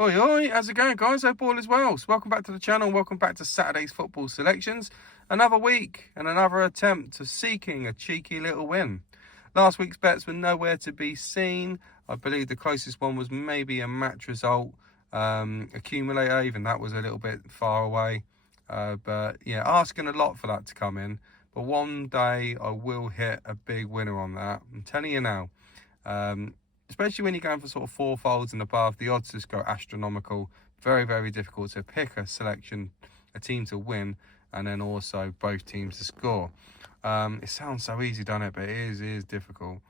Oi, oi, how's it going, guys? Hope all is well. So welcome back to the channel. Welcome back to Saturday's football selections. Another week and another attempt of seeking a cheeky little win. Last week's bets were nowhere to be seen. I believe the closest one was maybe a match result accumulator. Even that was a little bit far away. But yeah, asking a lot for that to come in. But one day I will hit a big winner on that. I'm telling you now. Especially when you're going for sort of four folds and above, the odds just go astronomical. Very, very difficult to pick a team to win, and then also both teams to score. It sounds so easy, doesn't it? But it is difficult.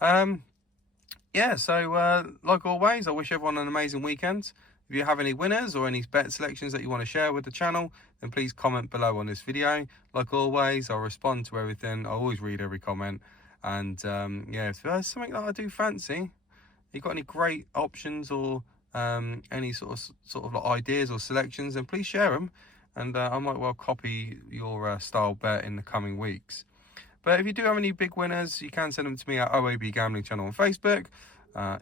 Yeah, so like always, I wish everyone an amazing weekend. If you have any winners or any bet selections that you want to share with the channel, then please comment below on this video. Like always, I'll respond to everything. I always read every comment. And yeah, if there's something that I do fancy, you got any great options or any sort of like ideas or selections, then please share them, and I might well copy your style bet in the coming weeks. But if you do have any big winners, you can send them to me at OAB Gambling Channel on Facebook.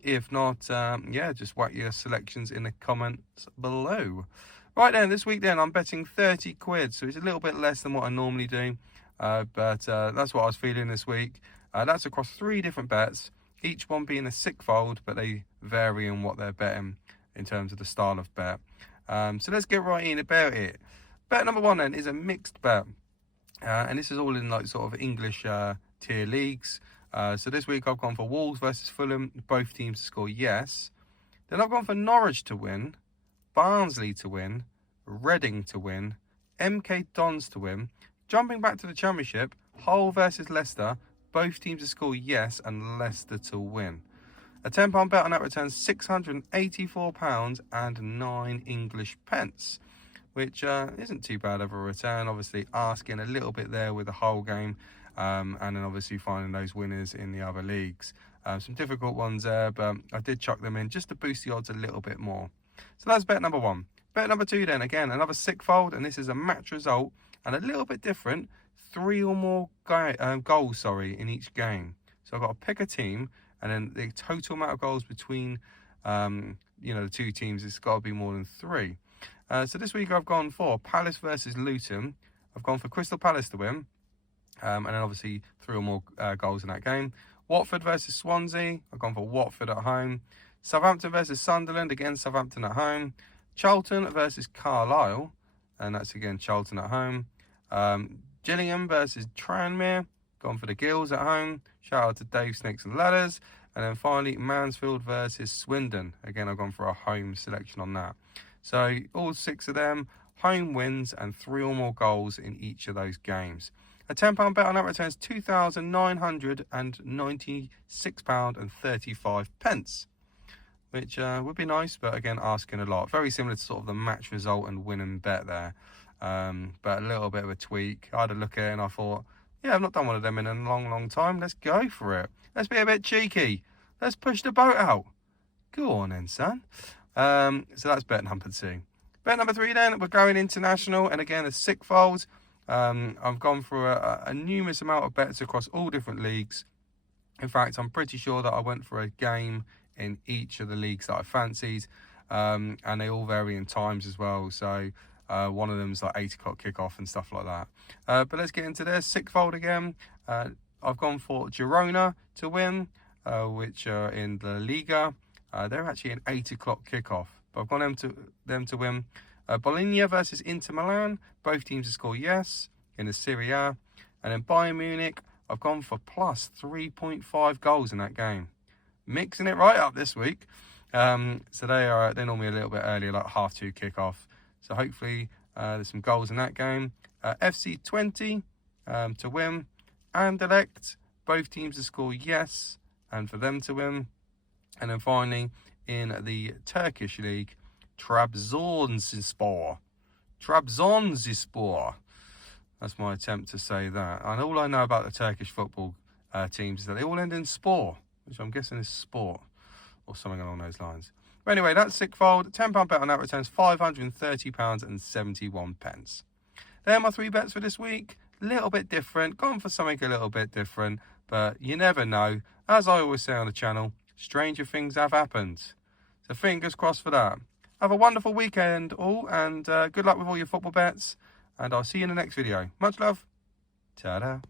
If not, yeah, just whack your selections in the comments below. Right then, this week then I'm betting 30 quid, so it's a little bit less than what I normally do, but that's what I was feeling this week. That's across 3 different bets, each one being a six-fold, but they vary in what they're betting in terms of the style of bet. So let's get right in about it. Bet number 1 then is a mixed bet. And this is all in like sort of English tier leagues. So this week I've gone for Wolves versus Fulham, both teams to score yes. Then I've gone for Norwich to win, Barnsley to win, Reading to win, MK Dons to win. Jumping back to the Championship, Hull versus Leicester, both teams to score yes, and Leicester to win. A £10 bet on that returns £684 and 9 English pence, which isn't too bad of a return. Obviously asking a little bit there with the whole game, and then obviously finding those winners in the other leagues. Some difficult ones there, but I did chuck them in just to boost the odds a little bit more. So that's bet number 1. Bet number 2 then, again, another six-fold, and this is a match result and a little bit different. 3 or more goals, in each game. So I've got to pick a team, and then the total amount of goals between, the two teams has got to be more than 3. So this week I've gone for Palace versus Luton. I've gone for Crystal Palace to win, and then obviously 3 or more goals in that game. Watford versus Swansea. I've gone for Watford at home. Southampton versus Sunderland, again Southampton at home. Charlton versus Carlisle, and that's again Charlton at home. Gillingham versus Tranmere, gone for the Gills at home. Shout out to Dave Snakes and Ladders. And then finally, Mansfield versus Swindon. Again, I've gone for a home selection on that. So all 6 of them, home wins and 3 or more goals in each of those games. A £10 bet on that returns £2,996 and 35 pence, which would be nice, but again, asking a lot. Very similar to sort of the match result and win and bet there. But a little bit of a tweak. I had a look at it and I thought, yeah, I've not done one of them in a long time. Let's go for it. Let's be a bit cheeky. Let's push the boat out. Go on then, son. So that's bet number 2. Bet number 3 then, we're going international, and again, a six-fold. I've gone for a numerous amount of bets across all different leagues. In fact, I'm pretty sure that I went for a game in each of the leagues that I fancied, and they all vary in times as well. So one of them's like 8 o'clock kickoff and stuff like that. But let's get into this. Six-fold again. I've gone for Girona to win, which are in the Liga. They're actually an 8 o'clock kickoff, but I've gone them to win. Bologna versus Inter Milan, both teams to score yes in the Serie A. And then Bayern Munich, I've gone for plus 3.5 goals in that game. Mixing it right up this week. So they're normally a little bit earlier, like 2:30 kickoff. So hopefully there's some goals in that game. FC 20 to win. Anderlecht, both teams to score yes, and for them to win. And then finally, in the Turkish league, Trabzonspor. That's my attempt to say that. And all I know about the Turkish football teams is that they all end in sport, which I'm guessing is sport or something along those lines. But anyway, that's six-fold. £10 bet on that returns £530 and 71 pence. They're my 3 bets for this week. Little bit different. Gone for something a little bit different. But you never know. As I always say on the channel, stranger things have happened. So fingers crossed for that. Have a wonderful weekend all, and good luck with all your football bets. And I'll see you in the next video. Much love. Ta-da.